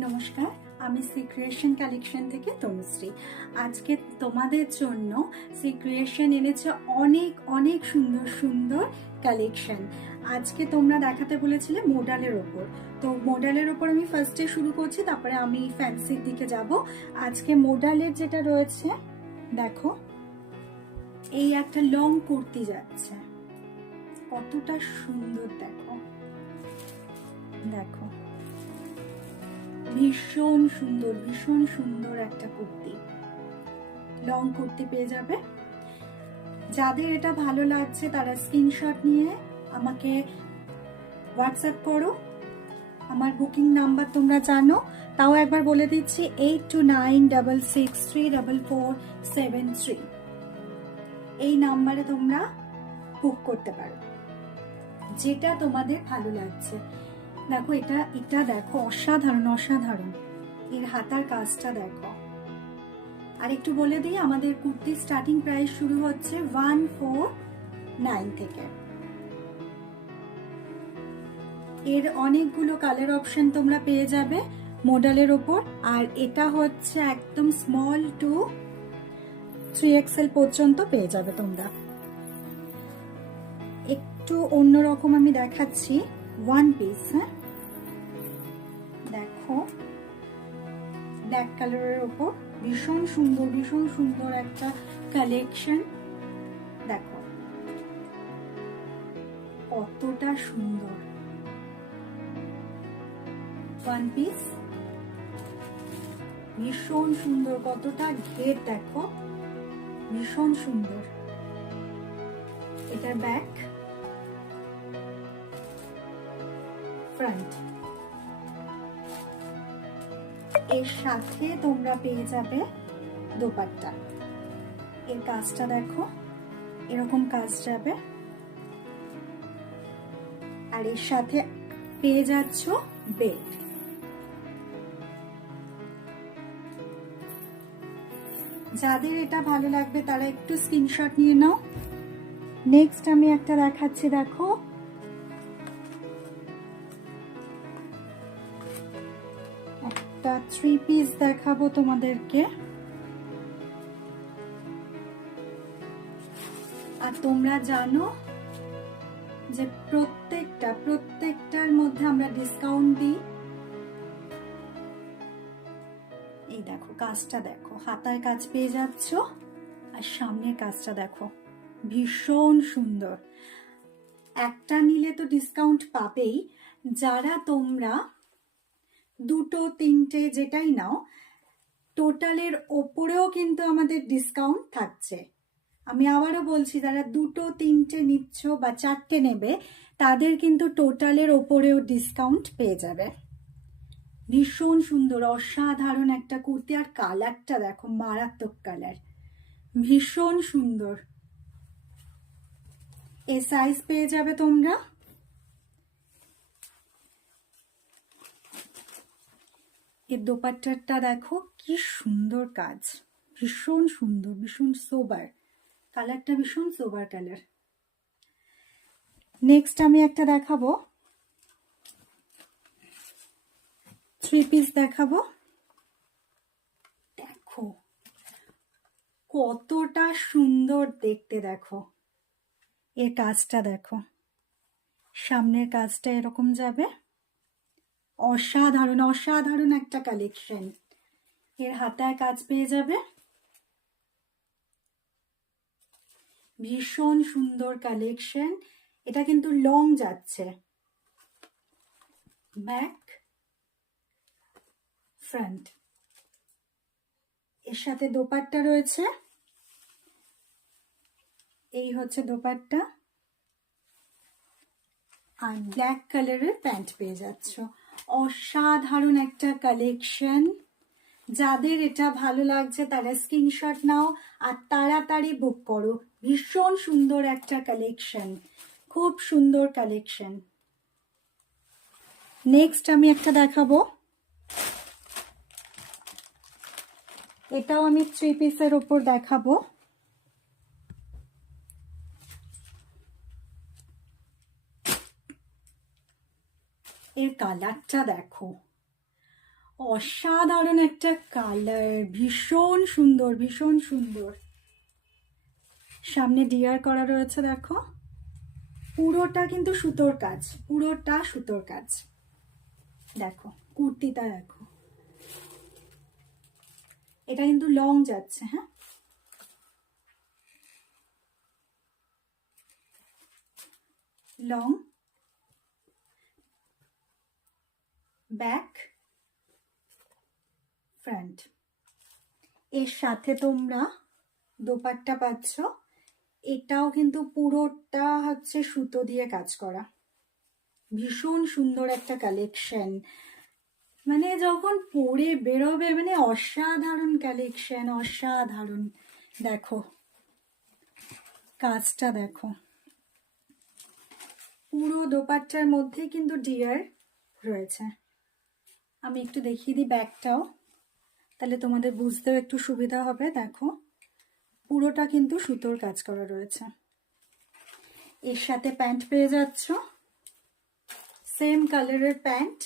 নমস্কার, আমি Shri creation collection থেকে তনুশ্রী। আজকে তোমাদের জন্য শ্রী ক্রিয়েশন এনেছে অনেক অনেক সুন্দর সুন্দর কালেকশন। আজকে তোমরা দেখাতে বলেছিলে মোডালের ওপর, তো মোডালের ওপর আমি ফার্স্টে শুরু করছি, তারপরে আমি ফ্যান্সির দিকে যাব। আজকে মোডালের যেটা রয়েছে দেখো, এই একটা লং কুর্তি যাচ্ছে, কতটা সুন্দর দেখো দেখো, ভীষণ সুন্দর ভীষণ সুন্দর একটা কুর্তি, লং কুর্তি পেয়ে যাবে। যাদের এটা ভালো লাগছে তারা স্ক্রিনশট নিয়ে আমাকে হোয়াটসঅ্যাপ করো। আমার বুকিং নাম্বার তোমরা জানো, তাও একবার বলে দিচ্ছি 8296634473। এই নাম্বারে তোমরা বুক করতে পারো যেটা তোমাদের ভালো লাগছে। দেখো এটা এটা দেখো, অসাধারণ অসাধারণ, এর হাতার কাজটা দেখো। আর একটু বলে দিই, আমাদের কুর্তি স্টার্টিং প্রাইস শুরু হচ্ছে 149 থেকে। এর অনেকগুলো কালার অপশন তোমরা পেয়ে যাবে মডেলের ওপর। আর এটা হচ্ছে একদম স্মল টু 3XL পর্যন্ত পেয়ে যাবে তোমরা। একটু অন্যরকম আমি দেখাচ্ছি, ওয়ান পিস। হ্যাঁ দেখো, ব্ল্যাক কালারের ওপর ভীষণ সুন্দর একটা কালেকশন। দেখো কতটা সুন্দর ওয়ান পিস, ভীষণ সুন্দর, কতটা ঘের দেখো, ভীষণ সুন্দর। এটার ব্যাক, ফ্রন্ট, এর সাথে তোমরা পেয়ে যাবে দোপাট্টা। এর কাজটা দেখো, এরকম কাজ যাবে। আর এর সাথে পেয়ে যাচ্ছ বেল্ট। যাদের এটা ভালো লাগবে তারা একটু স্ক্রিনশট নিয়ে নাও। নেক্সট আমি একটা দেখাচ্ছি, দেখো একটা 3 পিস দেখাবো তোমাদেরকে। আর তোমরা জানো যে প্রত্যেকটার মধ্যে আমরা ডিসকাউন্ট দিই। এই দেখো কাজটা দেখো, হাতার কাজ পেয়ে যাচ্ছ, আর সামনের কাজটা দেখো, ভীষণ সুন্দর। একটা নিলে তো ডিসকাউন্ট পাবেই। যারা তোমরা দুটো তিনটে যেটাই নাও, টোটালের ওপরেও কিন্তু আমাদের ডিসকাউন্ট থাকছে। আমি আবারও বলছি, যারা দুটো তিনটে নিচ্ছ বা চারটে নেবে তাদের কিন্তু টোটালের ওপরেও ডিসকাউন্ট পেয়ে যাবে। ভীষণ সুন্দর অসাধারণ একটা কুর্তি। আর কালারটা দেখো, মারাত্মক কালার, ভীষণ সুন্দর। এ সাইজ পেয়ে যাবে তোমরা। এর দোপাট্টাটা দেখো কি সুন্দর কাজ, ভীষণ সুন্দর, ভীষণ সোবার কালারটা, ভীষণ সোবার কালার। নেক্সট আমি একটা দেখাবো, 3 পিস দেখাবো। দেখো কতটা সুন্দর দেখতে, দেখো এর কাজটা দেখো, সামনের কাজটা এরকম যাবে, অসাধারণ অসাধারণ একটা কালেকশন। এর হাতায় কাজ পেয়ে যাবে, ভীষণ সুন্দর কালেকশন। এটা কিন্তু লং যাচ্ছে, ব্যাক, ফ্রন্ট, এর সাথে দোপাট্টা রয়েছে। এই হচ্ছে দোপাট্টা, আর ব্ল্যাক কালারের প্যান্ট পেয়ে যাচ্ছ। অসাধারণ একটা কালেকশন। যাদের এটা ভালো লাগছে তারা স্ক্রিনশট নাও আর তাড়াতাড়ি বুক করো। ভীষণ সুন্দর একটা কালেকশন, খুব সুন্দর কালেকশন। নেক্সট আমি একটা দেখাবো, এটাও আমি 3 পিসের ওপর দেখাবো। এর কালারটা দেখো, অসাধারণ একটা কালার, ভীষণ সুন্দর, ভীষণ সুন্দর। সামনে ডিয়ার করা রয়েছে দেখো, পুরোটা কিন্তু সুতোর কাজ, পুরোটা সুতোর কাজ। দেখো কুর্তিটা দেখো, এটা কিন্তু লং যাচ্ছে। হ্যাঁ, লং, ব্যাক, ফ্রন্ট। এর সাথে তোমরা দোপাট্টা পাচ্ছ, এটাও কিন্তু পুরোটা হচ্ছে সুতো দিয়ে কাজ করা। ভীষণ সুন্দর একটা কালেকশন, মানে যখন পরে বেরোবে মানে অসাধারণ কালেকশন, অসাধারণ। দেখো কাজটা দেখো, পুরো দোপাট্টার মধ্যে কিন্তু ডিয়ার রয়েছে। আমি একটু দেখিয়ে দিই ব্যাগটাও, তাহলে তোমাদের বুঝতেও একটু সুবিধা হবে। দেখো পুরোটা কিন্তু সুতোর কাজ করা রয়েছে। এর সাথে প্যান্ট পেয়ে যাচ্ছ, সেম কালারের প্যান্ট।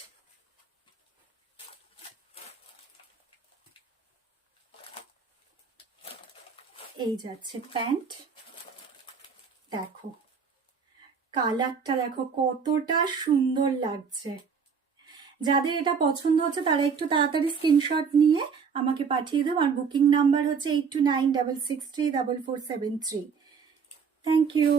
এই যাচ্ছে প্যান্ট। দেখো কালারটা দেখো কতটা সুন্দর লাগছে। যাদের এটা পছন্দ হচ্ছে তারা একটু তাড়াতাড়ি স্ক্রিনশট নিয়ে আমাকে পাঠিয়ে দেবো। আর বুকিং নাম্বার হচ্ছে 8296634473। Thank you.